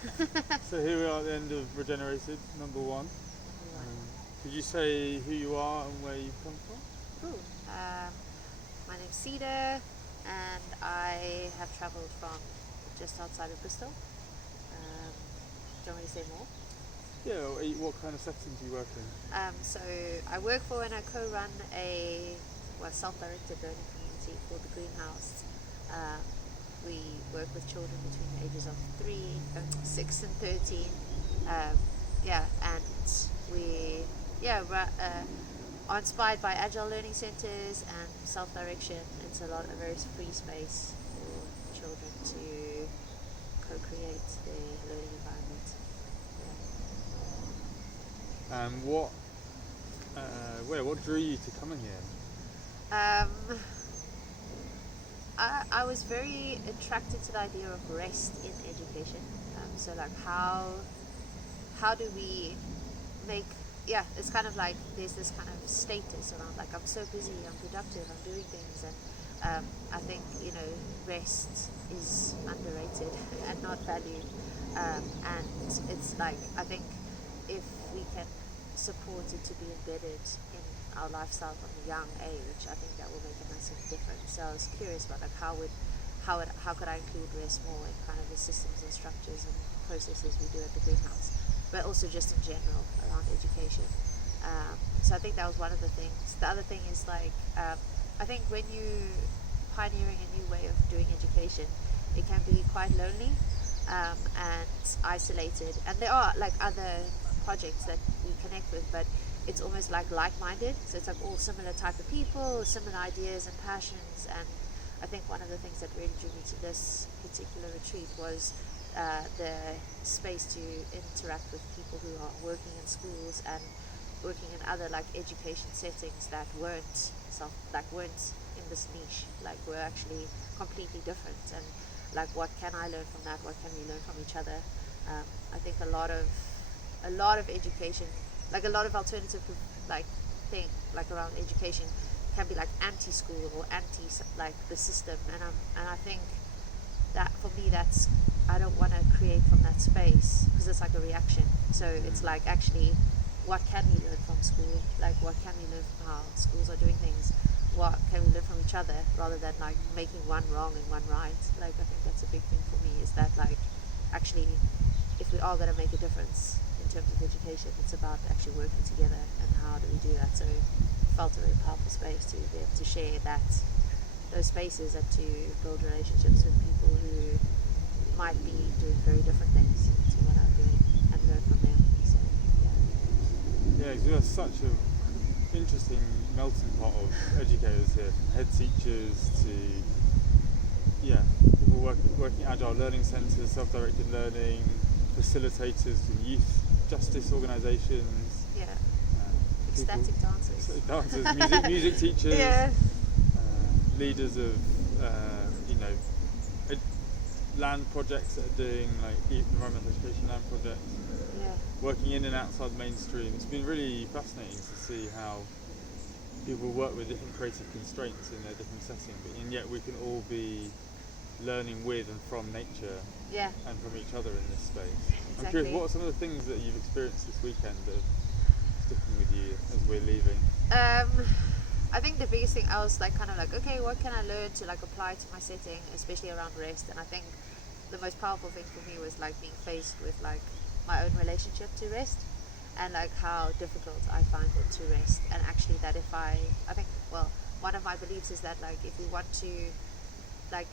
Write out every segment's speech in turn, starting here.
So here we are at the end of RegeneratED, number one. Could you say who you are and where you've come from? Cool. My name's Cedar, and I have travelled from just outside of Bristol. Do you want me to say more? Yeah, what kind of settings do you work in? So I work for and I co-run a self-directed learning community called the Greenhouse. We work with children between the ages of 6 and 13. And we are inspired by agile learning centers and self-direction. It's a very free space for children to co-create their learning environment. And what drew you to coming here? I was very attracted to the idea of rest in education. So like how do we make, it's kind of like there's this kind of status around like I'm so busy, I'm productive, I'm doing things, and I think rest is underrated and not valued, and it's like I think if we can support it to be embedded in our lifestyle from a young age, I think that will make a massive difference. So I was curious about like how could I include rest more in kind of the systems and structures and processes we do at the Greenhouse, but also just in general around education. So I think that was one of the things. The other thing is like I think when you pioneering a new way of doing education, it can be quite lonely and isolated. And there are like other projects that we connect with, but it's almost like like-minded. So it's like all similar type of people, similar ideas and passions. And I think one of the things that really drew me to this particular retreat was the space to interact with people who are working in schools and working in other like education settings that weren't in this niche, like we're actually completely different. And like what can I learn from that, what can we learn from each other? I think a lot of education, like a lot of alternative like thing like around education can be like anti-school or anti like the system, and I think that for me that's I don't want to create from that space because it's like a reaction. So it's like actually what can we learn from school, like what can we learn from how schools are doing things, what can we learn from each other, rather than like making one wrong and one right. Like I think that's a big thing for me, is that like actually if we are going to make a difference in terms of education, it's about actually working together, and how do we do that. So it felt a very powerful space to be able to share those spaces and to build relationships with people who might be doing very different things to what I'm doing and learn from them. So Yeah, because you're such an interesting melting pot of educators here, from head teachers to people working agile learning centres, self-directed learning, facilitators in youth justice organisations. Yeah. Ecstatic dancers, music teachers, leaders of land projects that are doing like environmental education land projects, working in and outside mainstream. It's been really fascinating to see how people work with different creative constraints in their different settings, and yet we can all be learning with and from nature and from each other in this space. Exactly. I'm curious, what are some of the things that you've experienced this weekend that are sticking with you as we're leaving? I think the biggest thing, I was like kind of like, okay, what can I learn to like apply to my setting, especially around rest? And I think the most powerful thing for me was like being faced with like my own relationship to rest, and like how difficult I find it to rest. And actually that if I think one of my beliefs is that like if we want to like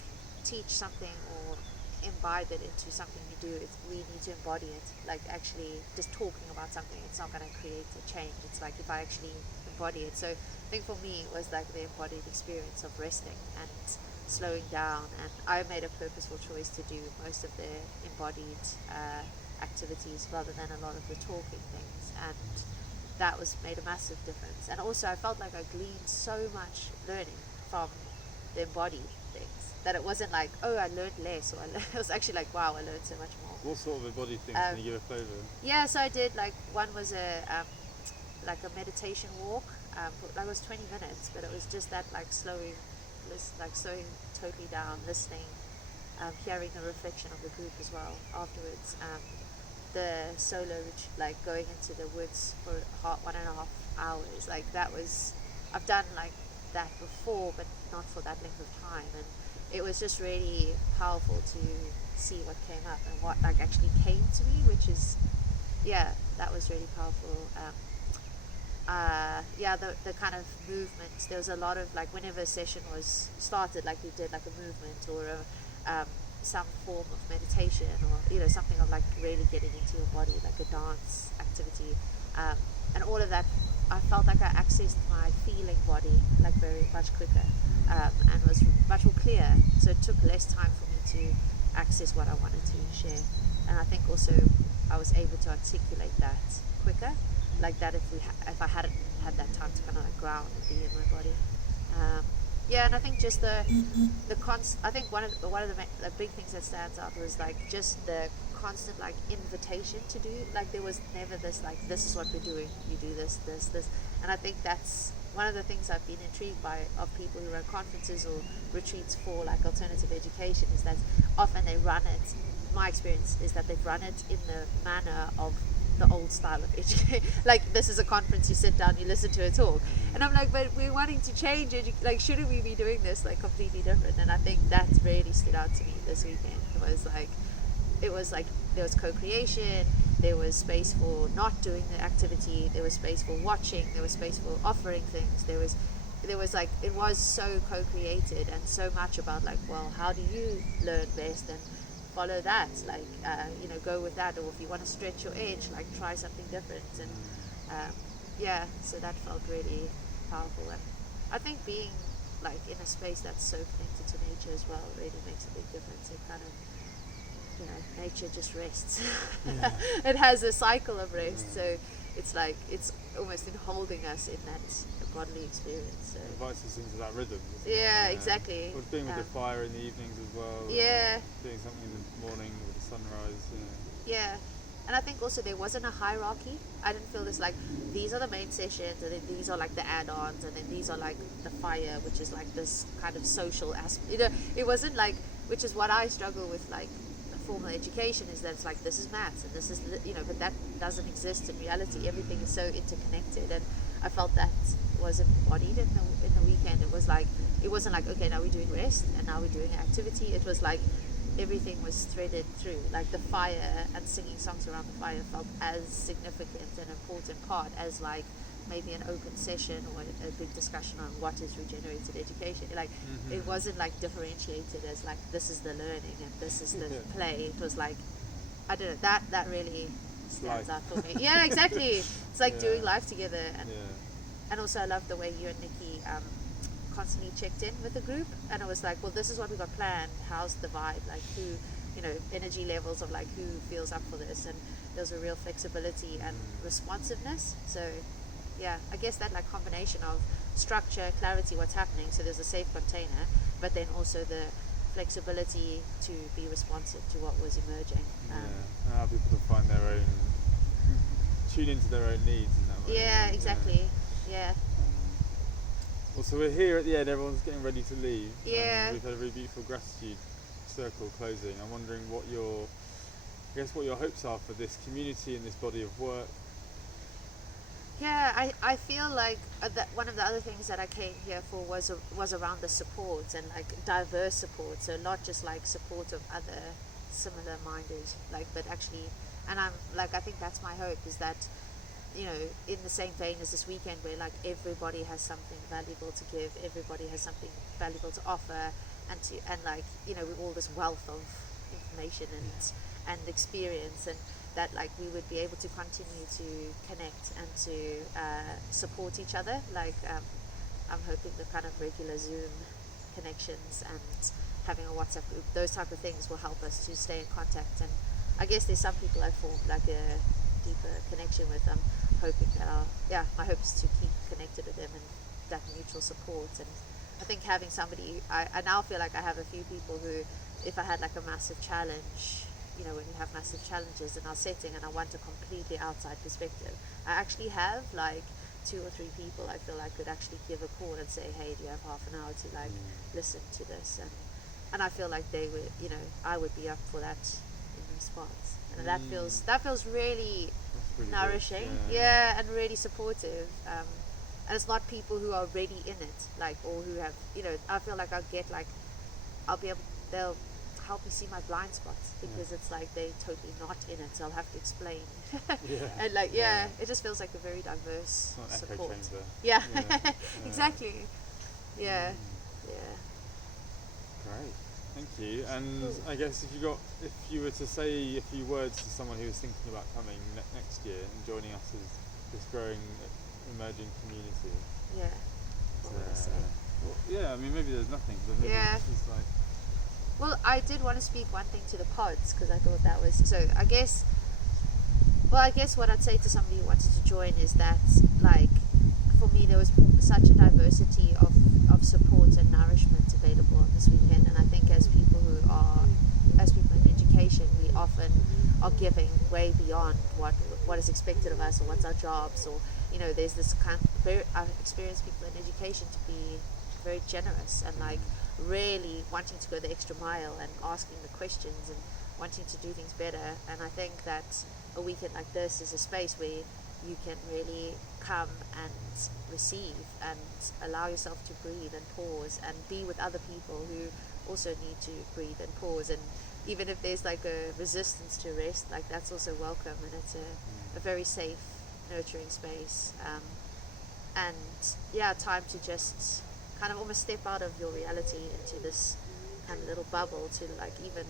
teach something or imbibe it into something we do, we need to embody it. Like actually just talking about something, it's not going to create a change. It's like if I actually embody it. So I think for me it was like the embodied experience of resting and slowing down, and I made a purposeful choice to do most of the embodied activities rather than a lot of the talking things, and that made a massive difference. And also I felt like I gleaned so much learning from the embodied things, that it wasn't like, oh, I learned less, or it was actually like, wow, I learned so much more. What sort of embodied things can you give a flavour? Yeah, so I did like, one was a meditation walk. That was 20 minutes, but it was just that like slowing totally down, listening, hearing the reflection of the group as well afterwards. The solo like going into the woods for 1.5 hours, like that was, I've done like that before but not for that length of time, and it was just really powerful to see what came up and what like actually came to me, which is that was really powerful. The kind of movement, there was a lot of like whenever a session was started, like we did like a movement or some form of meditation, or something of like really getting into your body, like a dance activity, and all of that. I felt like I accessed my feeling body like very much quicker, and was much more clear, so it took less time for me to access what I wanted to share. And I think also I was able to articulate that quicker, like that if I hadn't had that time to kind of like ground and be in my body. And I think just I think one of the big things that stands out was like just the constant like invitation to do, like there was never this like, this is what we're doing, you do this, and I think that's one of the things I've been intrigued by of people who run conferences or retreats for like alternative education, is that often they run it, my experience is that they've run it in the manner of the old style of education. Like, this is a conference, you sit down, you listen to a talk, and I'm like, but we're wanting to change it, like shouldn't we be doing this like completely different? And I think that really stood out to me this weekend. It was like there was co-creation, there was space for not doing the activity, there was space for watching, there was space for offering things, there was like, it was so co-created and so much about like, well, how do you learn best, and follow that, like go with that, or if you want to stretch your edge, like try something different. And so that felt really powerful. And I think being like in a space that's so connected to nature as well really makes a big difference. It kind of, nature just rests. It has a cycle of rest, so it's like it's almost holding us in that bodily experience. So. It invites us into that rhythm. Exactly. Or being with the fire in the evenings as well. Doing something in the morning with the sunrise. And I think also there wasn't a hierarchy. I didn't feel this like, these are the main sessions, and then these are like the add-ons, and then these are like the fire, which is like this kind of social aspect. It wasn't like, which is what I struggle with, like formal education, is that it's like, this is maths and this is but that doesn't exist in reality. Everything is so interconnected, and I felt that was embodied in the weekend. It was like, it wasn't like, okay, now we're doing rest and now we're doing activity. It was like everything was threaded through, like the fire and singing songs around the fire felt as significant and important part as like maybe an open session or a big discussion on what is regenerated education. Like it wasn't like differentiated as like, this is the learning and this is the play. It was like, I don't know, that really stands out for me. Yeah, exactly. It's like doing life together. And also I love the way you and Nikki constantly checked in with the group, and it was like, well, this is what we got planned, how's the vibe, like who, energy levels of like who feels up for this, and there's a real flexibility and responsiveness. So I guess that like combination of structure, clarity, what's happening, so there's a safe container, but then also the flexibility to be responsive to what was emerging. And how people to find their own, tune into their own needs in that way. Exactly. Well, so we're here at the end, everyone's getting ready to leave. We've had a really beautiful gratitude circle closing. I'm wondering what your hopes are for this community and this body of work. I feel like that one of the other things that I came here for was around the support, and like diverse support, so not just like support of other similar minded, like, but actually, and I'm like, I think that's my hope, is that in the same vein as this weekend, where like everybody has something valuable to give, everybody has something valuable to offer, and like with all this wealth of information and experience, and that like we would be able to continue to connect and to support each other. Like I'm hoping the kind of regular Zoom connections and having a WhatsApp group, those type of things will help us to stay in contact. And I guess there's some people I formed like a deeper connection with. I'm hoping that my hope is to keep connected with them and that mutual support. And I think having somebody, I now feel like I have a few people who, if I had like a massive challenge, when you have massive challenges in our setting and I want a completely outside perspective, I actually have like 2 or 3 people I feel I could actually give a call and say, hey, do you have half an hour to like listen to this? And and I feel like they would, I would be up for that in response, and that feels really nourishing, good. yeah, and really supportive. And it's not people who are already in it, like, or who have, I feel like I'll be able, they'll help me see my blind spots, because it's like they're totally not in it, so I'll have to explain. And like, it just feels like a very diverse support. Yeah, exactly. Yeah. Great, thank you. And I guess if you were to say a few words to someone who was thinking about coming next year and joining us as this growing, emerging community. I mean, maybe there's nothing, but maybe it's like. Well, I did want to speak one thing to the pods, because I thought that was so. I guess what I'd say to somebody who wanted to join is that, like, for me there was such a diversity of support and nourishment available on this weekend, and I think as people in education, we often are giving way beyond what is expected of us, or what's our jobs, or there's this kind of I've experienced people in education to be very generous and like really wanting to go the extra mile and asking the questions and wanting to do things better. And I think that a weekend like this is a space where you can really come and receive and allow yourself to breathe and pause and be with other people who also need to breathe and pause. And even if there's like a resistance to rest, like that's also welcome, and it's a very safe, nurturing space. Time to just kind of almost step out of your reality into this kind of little bubble, to like even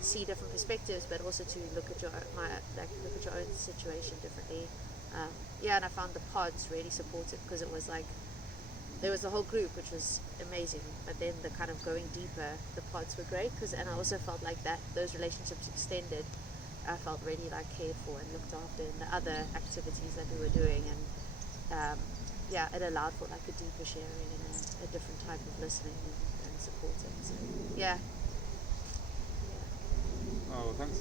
see different perspectives, but also to look at your own situation differently. And I found the pods really supportive, because it was like there was the whole group, which was amazing, but then the kind of going deeper, the pods were great, and I also felt like that those relationships extended. I felt really like cared for and looked after in the other activities that we were doing, and it allowed for like a deeper sharing and a different type of listening and supporting. So